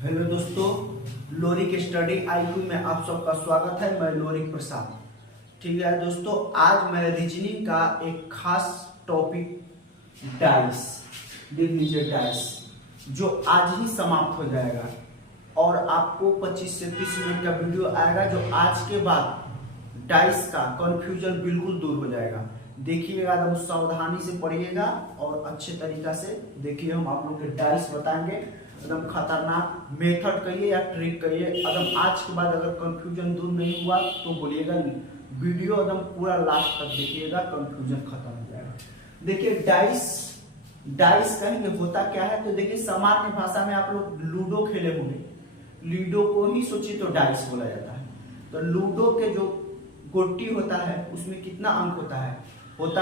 Hello दोस्तों, Lorik study IQ में आप सबका स्वागत है। मैं लोरिक प्रसाद। ठीक है दोस्तों, आज मैं रीजनिंग का एक खास टॉपिक डाइस, देख लीजिए डाइस, जो आज ही समाप्त हो जाएगा और आपको 25 से 30 मिनट का वीडियो आएगा जो आज के बाद डाइस का कंफ्यूजन बिल्कुल दूर हो जाएगा। देखिएगा, एकदम सावधानी से पढ़िएगा और अच्छे तरीका से देखिए। हम आप लोग के डाइस बताएंगे, एकदम खतरनाक मेथड कहिए या ट्रिक कहिए। एकदम आज के बाद अगर कंफ्यूजन दूर नहीं हुआ तो बोलिएगा, वीडियो एकदम पूरा लास्ट तक देखिएगा, कंफ्यूजन खत्म हो जाएगा। देखिए डाइस कहेंगे होता क्या है, तो देखिए सामान्य भाषा में आप लोग लूडो खेले होंगे, लूडो को ही सोचिए तो डाइस बोला जाता है। तो लूडो के जो गोटी होता है उसमें कितना अंक होता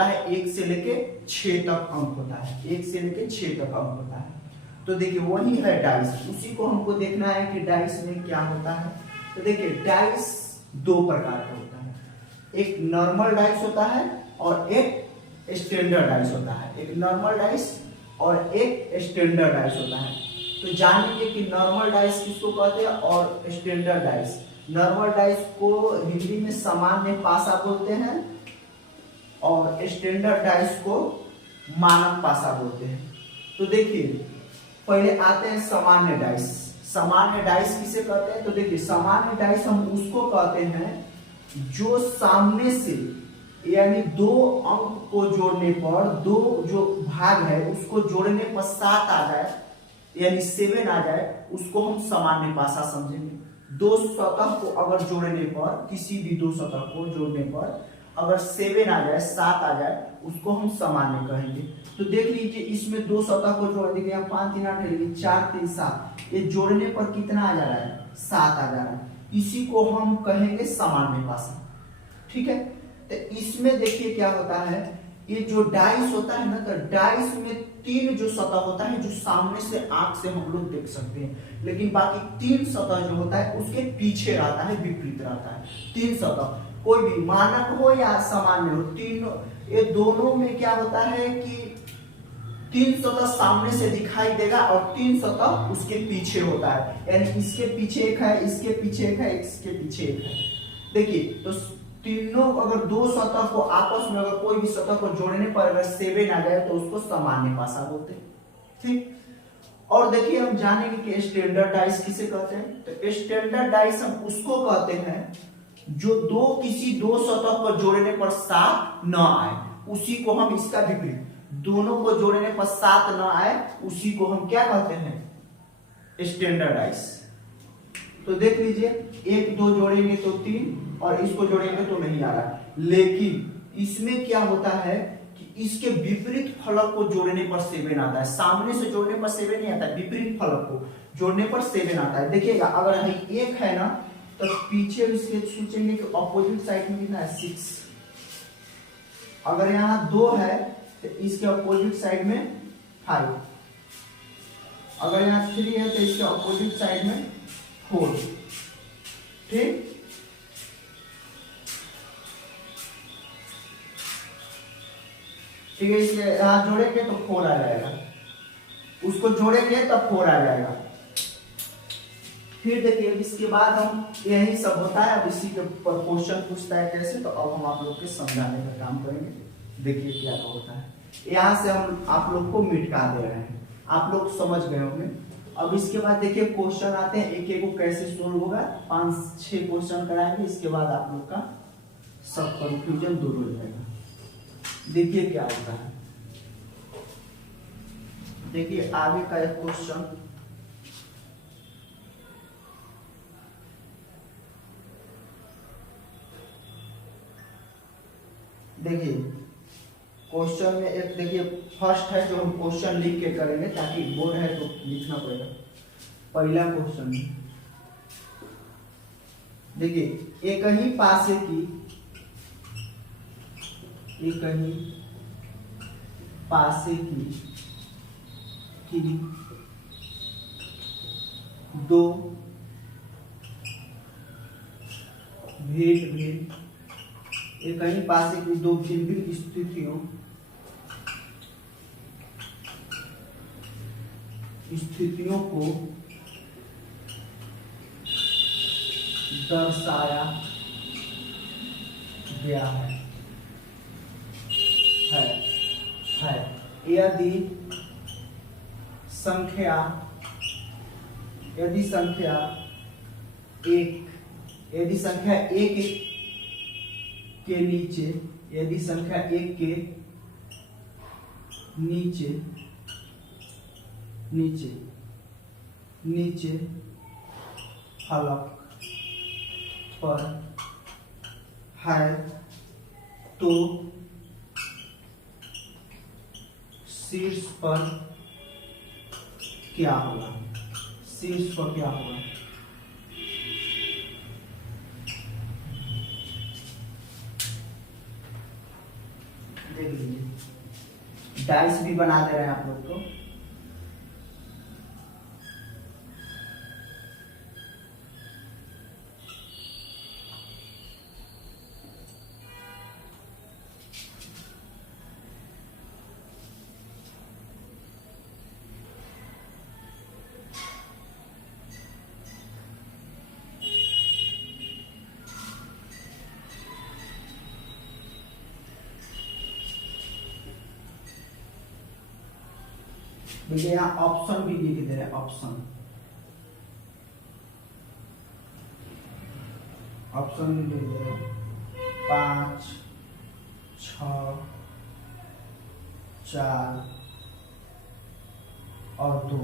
है 1 से लेके 6 तक अंक होता है, 1 से लेके 6 तक अंक होता है। तो देखिए वही है डाइस, उसी को हमको देखना है कि डाइस में क्या होता है। तो देखिए डाइस दो प्रकार का होता है, एक नॉर्मल डाइस होता है और एक स्टैंडर्ड डाइस होता है। एक नॉर्मल डाइस और एक स्टैंडर्ड डाइस होता है। तो जानिए कि नॉर्मल डाइस किसको कहते हैं और स्टैंडर्ड डाइस। नॉर्मल डाइस को हिंदी में सामान्य पासा बोलते हैं और स्टैंडर्ड डाइस को मानक पासा बोलते हैं। तो देखिए पहले आते हैं सामान्य डाइस। सामान्य डाइस किसे कहते हैं, तो देखिए सामान्य डाइस हम उसको कहते हैं जो सामने से यानी 2 अंक को जोड़ने पर 2 जो भाग है उसको जोड़ने पर 7 आ जाए यानी 7 आ जाए, उसको हम सामान्य पासा समझेंगे। 2 सतह को अगर जोड़ने पर, किसी भी 2 सतह को जोड़ने पर अगर 7 आ जाए, 7 आ जाए, उसको हम सामान्य कहेंगे। तो देख लीजिए इसमें 2 सतह को जोड़ देंगे, 5 3 8 4 3 7, ये जोड़ने पर कितना आ जा रहा है 7 आ जा रहा है। इसी को हम कहेंगे सामान्य पासा। ठीक है, तो इसमें देखिए क्या होता है, ये जो डाइस होता है ना, तो डाइस में 3 जो सतह होता है जो सामने से आंख से हम लोग देख सकते हैं, लेकिन बाकी 3 सतह जो होता है उसके पीछे रहता है, विपरीत रहता है। 3 सतह कोई भी मानक हो या सामान्य हो, तीनों ये दोनों में क्या होता है कि 3 सतह सामने से दिखाई देगा और 3 सतह उसके पीछे होता है, यानी इसके पीछे एक है, इसके पीछे एक है, इसके पीछे एक है। देखिए तो तीनों अगर 2 सतह को आपस में अगर कोई भी सतह को जोड़ने पर अगर 7 आ जाए तो उसको सामान्य पासा बोलते हैं। ठीक, और देखिए हम जानेंगे कि स्टैंडर्ड डाइस किसे कहते हैं। तो स्टैंडर्ड डाइस हम उसको कहते हैं जो किसी 2 सतह को जोड़ने पर 7 न आए, उसी को हम, इसका विपरीत, दोनों को जोड़ने पर 7 न आए, उसी को हम क्या कहते हैं स्टैंडर्ड डाइस। तो देख लीजिए 1 2 जोड़ेंगे तो 3 और इसको जोड़ेंगे तो नहीं आ रहा, लेकिन इसमें क्या होता है कि इसके विपरीत फलक को जोड़ने पर 7 आता है। सामने से जोड़ने पर 7 नहीं आता, विपरीत फलक को जोड़ने पर 7 आता है। देखिएगा अगर 1 है ना तो पीछे इसके सोचेंगे कि ऑपोजिट साइड में कितना है 6। अगर यहाँ 2 है तो इसके ऑपोजिट साइड में 5। अगर यहाँ 3 है तो इसके ऑपोजिट साइड में 4। ठीक, ठीक है, इसके यहाँ जोड़ेंगे तो 4 आ जाएगा, उसको जोड़ेंगे तब 4 आ जाएगा। फिर देखिए इसके बाद हम, यही सब होता है। अब इसी के ऊपर क्वेश्चन पूछता है कैसे, तो अब हम आप लोग के समझाने का काम करेंगे। देखिए क्या होता है, यहाँ से हम आप लोग को मिटा दे रहे हैं, आप लोग समझ गए होंगे। अब इसके बाद देखिए क्वेश्चन आते हैं, एक एक को कैसे सोल्व होगा। 5-6 क्वेश्चन कराएंगे, इसके बाद आप लोग का सब कंफ्यूजन दूर हो जाएगा। देखिए क्या होता है, देखिए आगे का एक क्वेश्चन। देखिए क्वेश्चन में एक, देखिए फर्स्ट है जो हम क्वेश्चन लिख के करेंगे ताकि बोर्ड है तो लिखना पड़ेगा। पहला क्वेश्चन देखिए, एक ही पासे की 2 भिन्न स्थितियों को दर्शाया गया है है यदि संख्या एक के नीचे यदि संख्या एक के नीचे नीचे नीचे फलक पर है तो शीर्ष पर क्या होगा? शीर्ष पर क्या होगा? देख लीजिए, डाइस भी बना दे रहे हैं आप लोग को। देखिए यहाँ ऑप्शन भी लिख दे रहे हैं। ऑप्शन भी लिख दे रहे हैं 5, 6, 4 और 2।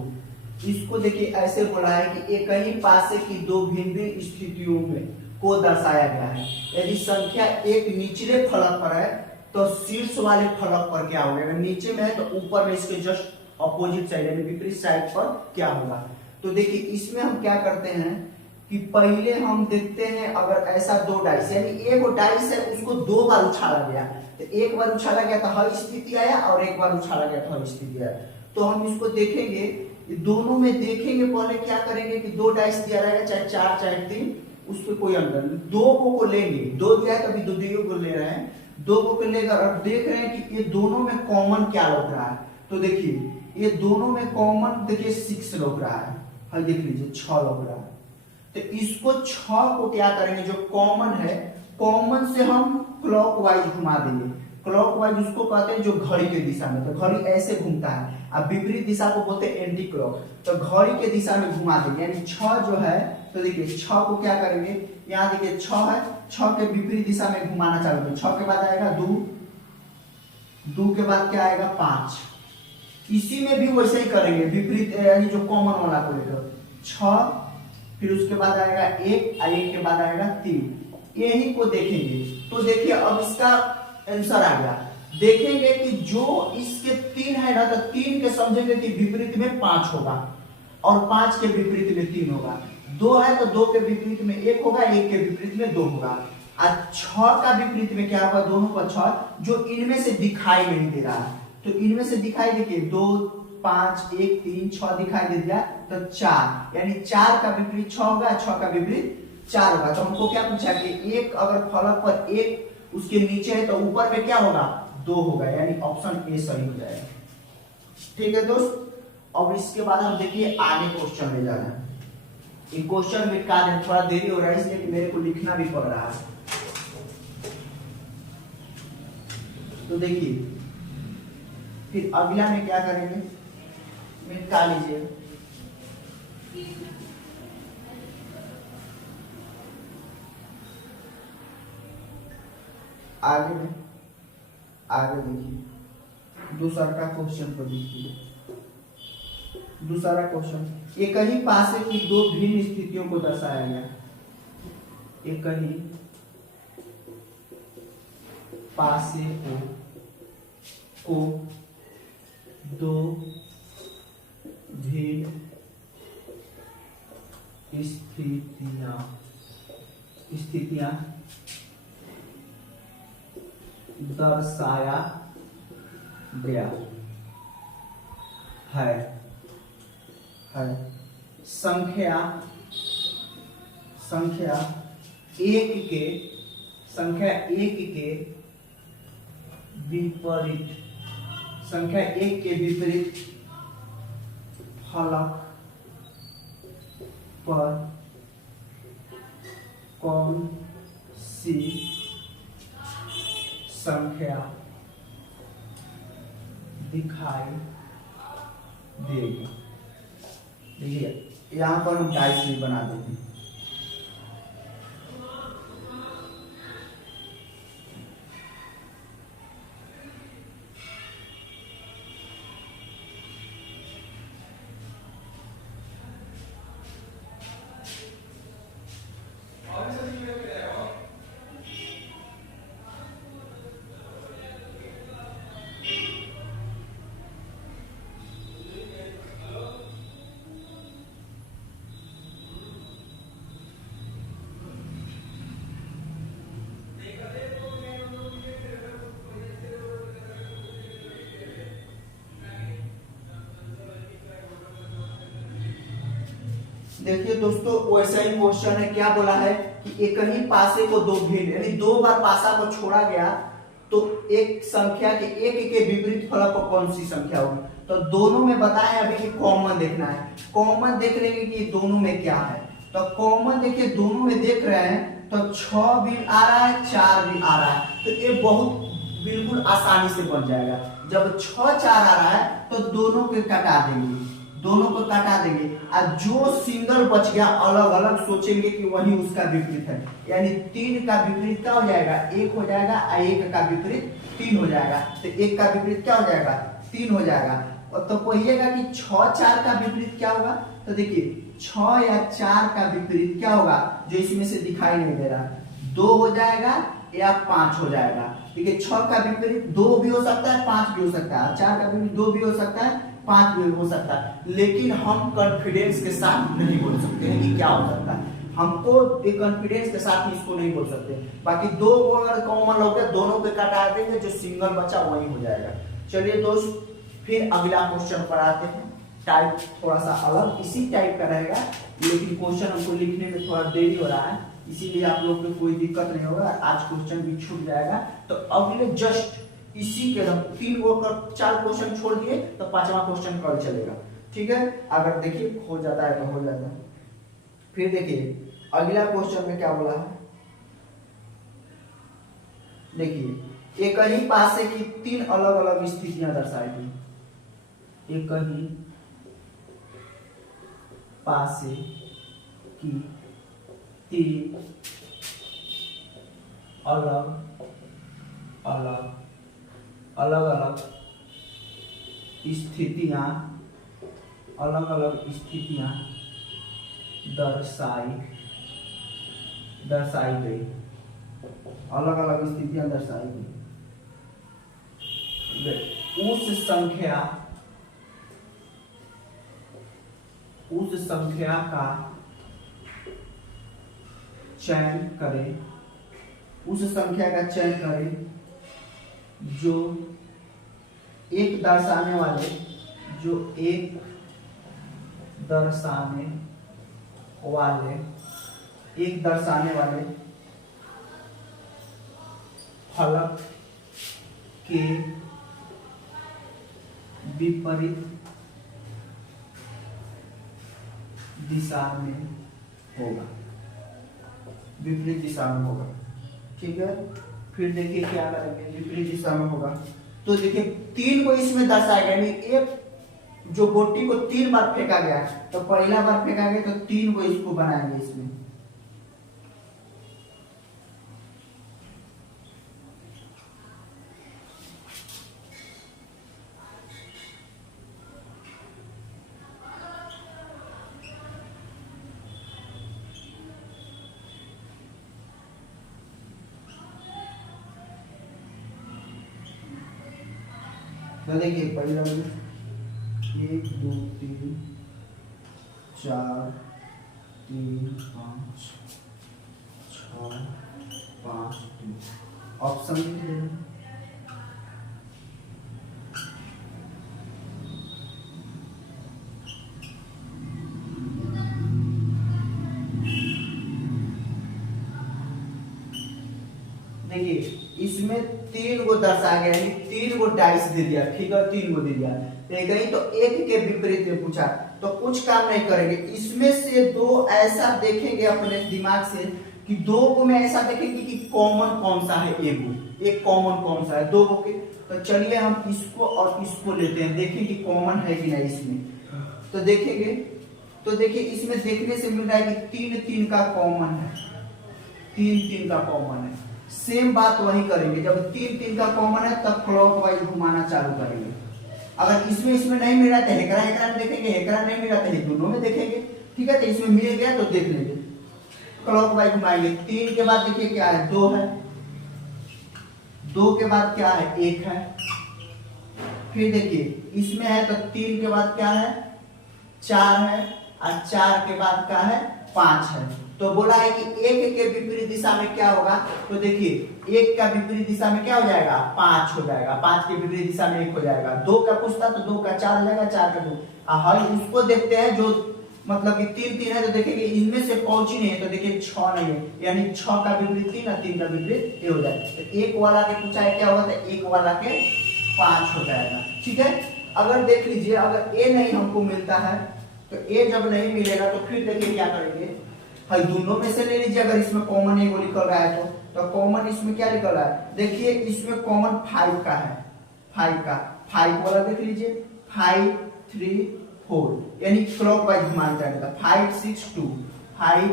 इसको देखिए ऐसे बोला है कि एक ही पासे की दो भिन्न भिन्न स्थितियों में को दर्शाया गया है। यदि संख्या एक निचले फलक पर है तो शीर्ष वाले फलक पर क्या होगा? नीचे में है तो ऊपर में इसके जस्ट अपोजिट साइड यानी विपरीत साइड पर क्या होगा? तो देखिए इसमें हम क्या करते हैं कि पहले हम देखते हैं, अगर ऐसा दो डाइस यानी एक डाइस है उसको दो बार उछाला गया, तो एक बार उछाला गया तो हर स्थिति आया और एक बार उछाला गया तो हर स्थिति आया। तो हम इसको देखेंगे, दोनों में देखेंगे। पहले क्या करेंगे कि दो डाइस दिया रहेगा, चाहे 4 चाहे 3, उस पर कोई अंतर नहीं। दो को लेंगे, दो दिया है तभी दो को ले रहे हैं, दो को लेकर और देख रहे हैं कि ये दोनों में कॉमन क्या लग रहा है। तो देखिए ये दोनों में कॉमन देखिए 6 लग रहा है, हल देख लीजिए 6 लग रहा है। तो इसको 6 को क्या करेंगे, जो कॉमन है कॉमन से हम क्लॉकवाइज घुमा देंगे। क्लॉकवाइज उसको कहते हैं जो घड़ी के दिशा में, तो घड़ी ऐसे घूमता है, अब विपरीत दिशा को बोलते हैं एंटी क्लॉक, तो घड़ी के दिशा में घुमा देंगे। यानी 6 जो है, तो देखिए 6 को क्या करेंगे, यहाँ देखिए 6 है, 6 के विपरीत दिशा में घुमाना चालू करेंगे। 6 के बाद आएगा 2, 2 के बाद क्या आएगा 5। इसी में भी वैसे ही करेंगे, विपरीत यानी जो कॉमन वाला को लेकर 6, फिर उसके बाद आएगा 1 और 1 के बाद आएगा 3। यही को देखेंगे तो देखिए अब इसका आंसर आ गया। देखेंगे कि जो इसके 3 है ना, तो 3 के समझेंगे कि विपरीत में 5 होगा और 5 के विपरीत में 3 होगा। 2 है तो 2 के विपरीत में 1 होगा, 1 के विपरीत में 2 होगा। और 6 का विपरीत में क्या होगा, दोनों का 6, जो इनमें से दिखाई नहीं दे रहा है। तो इनमें से दिखाई देखिए 2, 5, 1, 3, 6 दिखाई दे दिया, तो 4, यानी 4 का विपरीत 6 होगा, 6 का विपरीत 4 होगा। तो हमको क्या पूछा कि एक अगर फलक पर एक उसके नीचे है तो ऊपर में क्या होगा, 2 होगा, यानी ऑप्शन ए सही हो जाएगा। ठीक है दोस्त, अब इसके बाद हम देखिए आगे क्वेश्चन में जाना है। ये क्वेश्चन में का थोड़ा देरी हो रहा है इसलिए मेरे को लिखना भी पड़ रहा है। तो देखिए फिर अगला में क्या करेंगे, निकाल लीजिए। आगे देखिए दूसरा का क्वेश्चन को देखिए। दूसरा क्वेश्चन, एक ही पासे की दो भिन्न स्थितियों को दर्शाया गया। एक ही पासे को दो भिन्न स्थितियां दर्शाया गया है। संख्या एक के विपरीत फलक पर कौन सी संख्या दिखाई देगी। देखिए यहां पर हम डाइस भी बना देते हैं। देखिए दोस्तों वैसा ही क्वेश्चन है, क्या बोला है कि एक ही पासे को दो भिन्न, यानी दो बार पासा को छोड़ा गया तो एक संख्या के एक के विपरीत फलक को कौन सी संख्या होगी। तो दोनों में बताया अभी कि कॉमन देखना है, कॉमन देख लेंगे कि दोनों में क्या है। तो कॉमन देखिए दोनों में देख रहे हैं तो 6 भी आ रहा है 4 भी आ रहा है, तो ये बहुत बिल्कुल आसानी से बन जाएगा। जब 6 4 आ रहा है तो दोनों को कटा देंगे, दोनों को काटा देंगे और जो सिंगल बच गया अलग अलग सोचेंगे कि वही उसका विपरीत है। यानी 3 का विपरीत क्या हो जाएगा, 1 हो जाएगा और 1 का विपरीत 3 हो जाएगा। तो 1 का विपरीत क्या हो जाएगा, 3 हो जाएगा। और तो कहिएगा कि 6 4 का विपरीत क्या होगा। तो देखिए 6 या 4 का विपरीत क्या होगा, जो इसमें से दिखाई नहीं दे रहा, 2 हो जाएगा या 5 हो जाएगा। देखिए 6 का विपरीत 2 भी हो सकता है 5 भी हो सकता है, 4 का विपरीत 2 भी हो सकता है 5 भी हो सकता है। लेकिन हम कॉन्फिडेंस के साथ नहीं बोल सकते हैं कि क्या हो सकता है, हमको एक कॉन्फिडेंस के साथ इसको नहीं बोल सकते। बाकी दो अगर कॉमन हो गया दोनों पे काटा देंगे, जो सिंगल बचा वही हो जाएगा। चलिए दोस्त फिर अगला क्वेश्चन पर आते हैं। टाइप थोड़ा सा अलग इसी टाइप का रहेगा, लेकिन क्वेश्चन हमको लिखने में थोड़ा देरी हो रहा है, इसीलिए आप लोग को कोई दिक्कत नहीं होगा, आज क्वेश्चन भी छूट जाएगा। तो अगले जस्ट इसी के हम 3 और 4 क्वेश्चन छोड़ दिए तो 5वां क्वेश्चन कल चलेगा, ठीक है। अगर देखिए हो जाता है तो हो जाता है। फिर देखिए अगला क्वेश्चन में क्या बोला है, देखिए एक ही पासे की 3 अलग अलग स्थितियां दर्शाएगी। एक ही पासे की 3 अलग अलग स्थितियां दर्शाई गई, अलग अलग स्थितियां दर्शाई गई। उस संख्या का चयन करें, उस संख्या का चयन करें जो एक दर्शाने वाले फलक के विपरीत दिशा में होगा, विपरीत दिशा में होगा, ठीक है। फिर देखिए क्या करेंगे, विपरीत दिशा में होगा तो देखिए 3 को इसमें दर्शाएगा, यानी एक जो गोटी को 3 बार फेंका गया, तो पहला बार फेंका गया तो 3 को इसको बनाएंगे इसमें। तो देखिए पहला 1 2 3 4 3 5 6 5 ऑप्शन लिख देना। देखिए इसमें 3 को दर्शाया गया, यानी 3 को डाइस दे दिया, फिगर 3 को दे दिया। कहीं तो एक के विपरीत में पूछा तो कुछ काम नहीं करेंगे, इसमें से 2 ऐसा देखेंगे अपने दिमाग से कि दो को में ऐसा देखेंगे कि कॉमन कौन सा है, एक कॉमन कौन सा है दो को के। तो चलिए हम इसको और इसको लेते हैं, देखें कि कॉमन है कि नहीं इसमें। तो देखेंगे तो देखिए इसमें देखने से मिल रहा है कि 3 का कॉमन है, 3 का कॉमन है। सेम बात वही करेंगे, जब 3 का कॉमन है तब क्लॉकवाइज घुमाना चालू करेंगे। अगर इसमें नहीं मिला तो हेकरा में देखेंगे, हेकरा नहीं मिला तो दोनों में देखेंगे। ठीक है, तो इसमें मिल गया तो देख लेंगे, क्लॉकवाइज घुमाएंगे। 3 के बाद देखिए क्या है, 2 है, 2 के बाद क्या है, 1 है। फिर देखिए इसमें है तो 3 के बाद क्या है, 4 है, और 4 के बाद क्या है, 5 है। तो बोला है कि 1 के विपरीत दिशा में क्या होगा, तो देखिए 1 का विपरीत दिशा में क्या हो जाएगा, 5 हो जाएगा, 5 के विपरीत दिशा में 1 हो जाएगा। 2 का पूछता तो 2 का 4 हो जाएगा, 4 का 2। हाँ उसको देखते हैं जो मतलब कि 3 है, तो देखेंगे इनमें से कौन सी नहीं है, तो देखिए 6 नहीं है, यानी 6 का विपरीत 3 और 3 का विपरीत ये हो जाएगा। तो 1 वाला के पूछा है क्या होगा, तो 1 वाला के 5 हो जाएगा। ठीक है, अगर देख लीजिए अगर ए नहीं हमको मिलता है, तो ए जब नहीं मिलेगा तो फिर देखिए क्या करेंगे, भाई दोनों में से ले लीजिए। अगर इसमें कॉमन एक निकल रहा है तो कॉमन इसमें क्या निकल रहा है, देखिए इसमें कॉमन 5 का है, 5 वाला देख लीजिए, 5 3 4, यानी क्लॉकवाइज घुमाना चाहेगा, 5 6 2, 5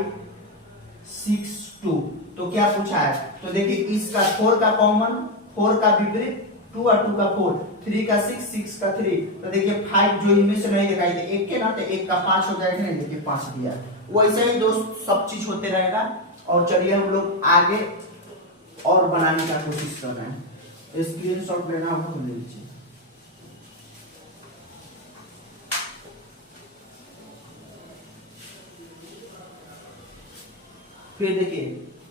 6 2। तो क्या पूछा है, तो देखिए इसका 4 का कॉमन, 4 का विपरीत 2 और 2 का 4, 3 का 6 6 का 3। तो देखिए 5 जो इनमें से नहीं दिखाई दे, 1 के ना, तो 1 का 5 हो जाएगा, नहीं देखिए 5 दिया। वैसे ही दोस्त सब चीज होते रहेगा। और चलिए हम लोग आगे और बनाने का कोशिश कर रहे हैं। स्क्रीनशॉट लेना हो तो ले लीजिए। फिर देखिए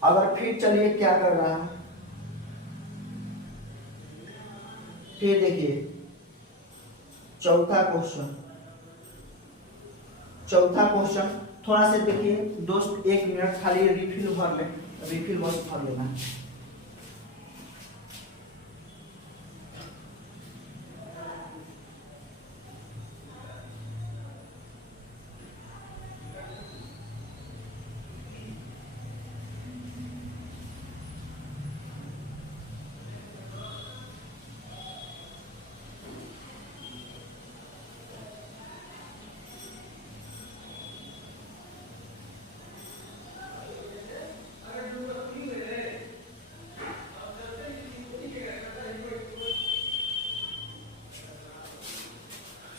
अगर फिर चलिए क्या कर रहा है, फिर देखिए चौथा क्वेश्चन थोड़ा से देखिए दोस्त, 1 मिनट खाली रिफिल भर ले, रिफिल बस भर लेना।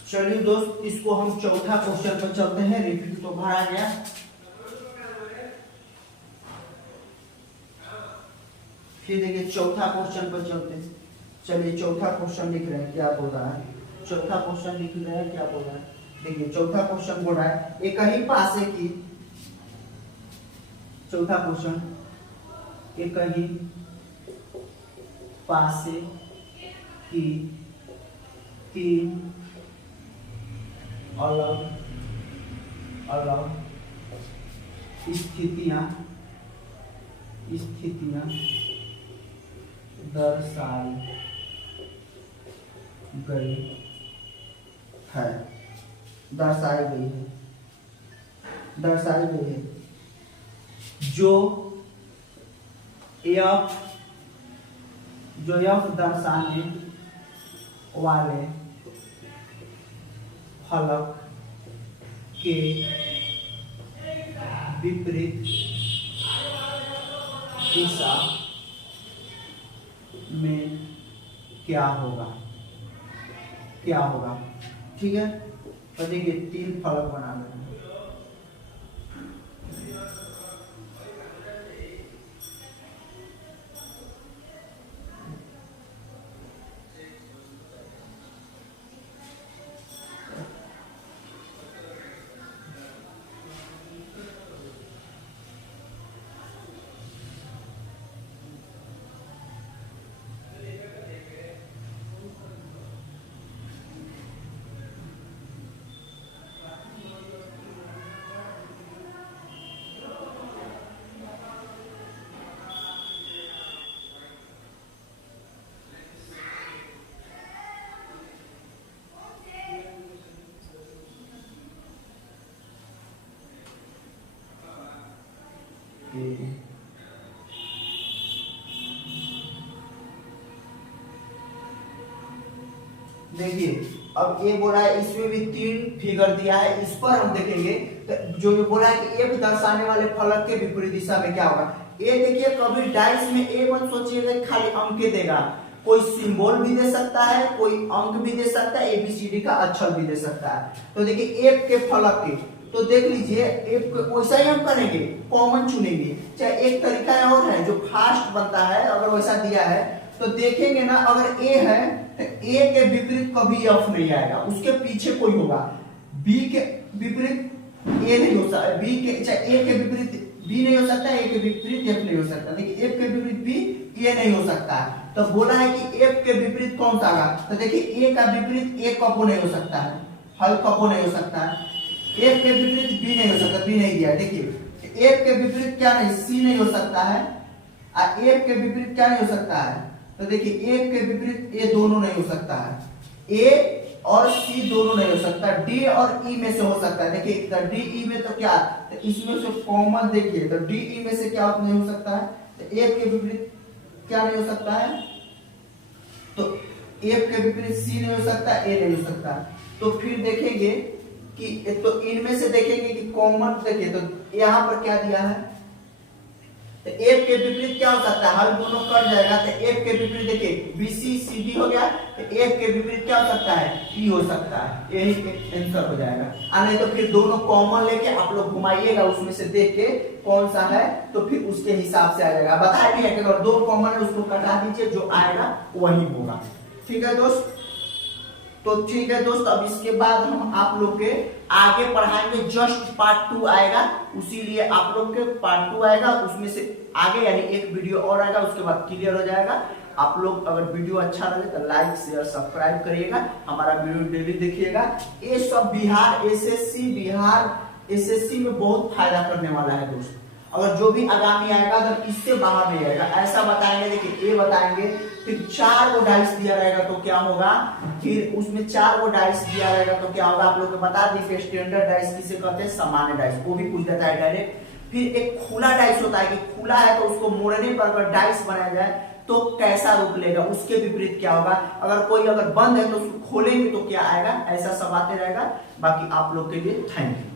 चलिए दोस्त इसको हम चौथा क्वेश्चन पर चलते हैं, रिपीट तो भरा गया। फिर देखिए चौथा क्वेश्चन पर चलते हैं। चलिए चौथा क्वेश्चन लिख रहे हैं, क्या बोल रहा है, चौथा क्वेश्चन लिख रहे हैं, क्या बोल रहा है। देखिए चौथा क्वेश्चन बोल रहा है, एक ही पासे की, चौथा क्वेश्चन, एक ही पासे की 3 अलग अलग स्थितियां दर्शाई गई है, जो F दर्शाने वाले फलक के विपरीत दिशा में क्या होगा। ठीक है, तो देखिए 3 फलक बना लेना। देखिए अब ये बोला है इसमें भी 3 फिगर दिया है, इस पर हम देखेंगे तो जो ये बोला है कि एक दर्शाने वाले फलक के विपरीत दिशा में क्या होगा। ये देखिए कभी डाइस में ये मत सोचिएगा खाली अंक देगा, कोई सिंबल भी दे सकता है, कोई अंक भी दे सकता है, एबीसीडी का अक्षर भी दे सकता है। तो देखिए एक के फलक के तो देख लीजिए एक वैसा ही हम करेंगे, कॉमन चुनेंगे। चाहे एक तरीका और है जो फास्ट बनता है, अगर वैसा दिया है तो देखेंगे ना, अगर ए है तो ए के विपरीत कभी एफ नहीं आएगा, उसके पीछे कोई होगा। बी के विपरीत ए नहीं हो सकता, बी के चाहे ए के विपरीत बी नहीं हो सकता, ए के विपरीत एफ नहीं हो सकता। देखिए एफ के विपरीत बी ए नहीं हो सकता है। तो बोला है कि एफ के विपरीत कौन सा आएगा, तो देखिए ए का विपरीत ए कबो नहीं हो सकता है, हल कबो नहीं हो सकता है। एफ के विपरीत बी नहीं हो सकता, बी नहीं दिया। देखिए एफ के विपरीत क्या नहीं, सी नहीं हो सकता है, और एफ के विपरीत क्या नहीं हो सकता है, तो देखिए एफ के विपरीत ए दोनों नहीं हो सकता है, ए और सी दोनों नहीं हो सकता, डी और ई में से हो सकता है। देखिए डी ई में तो क्या, तो इसमें से कॉमन देखिए तो डी ई में से क्या नहीं हो सकता है, तो एफ के विपरीत क्या नहीं हो सकता है, तो एफ के विपरीत सी नहीं हो सकता, ए नहीं हो सकता। तो फिर देखेंगे कि तो इनमें से देखेंगे कि कॉमन देखिए तो यहाँ पर क्या दिया है, तो एफ के विपरीत क्या हो सकता है, हल दोनों कट जाएगा। तो एफ के विपरीत देखिए बीसी सीडी हो गया, तो एफ के विपरीत क्या हो सकता है, ई हो सकता है, यही आंसर हो जाएगा। नहीं तो फिर दोनों कॉमन लेके आप लोग घुमाइएगा, उसमें से देख के कौन सा है तो फिर उसके हिसाब से आ जाएगा। बता दिया कि अगर 2 कॉमन है उसको कटा दीजिए, जो आएगा वही होगा। ठीक है दोस्त, तो ठीक है दोस्त, अब इसके बाद हम आप लोग के आगे पढ़ाएंगे, जस्ट पार्ट 2 आएगा, उसीलिए आप लोग के पार्ट 2 आएगा, उसमें से आगे यानी एक वीडियो और आएगा, उसके बाद क्लियर हो जाएगा। आप लोग अगर वीडियो अच्छा लगे तो लाइक शेयर सब्सक्राइब करिएगा, हमारा वीडियो डेली देखिएगा। ये सब बिहार एसएससी में बहुत फायदा करने वाला है दोस्त। अगर जो भी आगामी आएगा अगर इससे बाहर नहीं आएगा, ऐसा बताएंगे, देखिए ये बताएंगे, फिर 4 गो डाइस दिया रहेगा तो क्या होगा, फिर उसमें 4 गो डाइस दिया रहेगा तो क्या होगा, आप लोग को बता दी स्टैंडर्ड डाइस किसे कहते हैं, सामान्य डाइस, वो भी पूछ देता है डायरेक्ट। फिर एक खुला डाइस होता है कि खुला है तो उसको मोड़ने पर अगर डाइस बनाया जाए तो कैसा रूप लेगा, उसके विपरीत क्या होगा, अगर बंद है तो उसको खोलेंगे तो क्या आएगा, ऐसा सब आते रहेगा। बाकी आप लोग के लिए थैंक यू।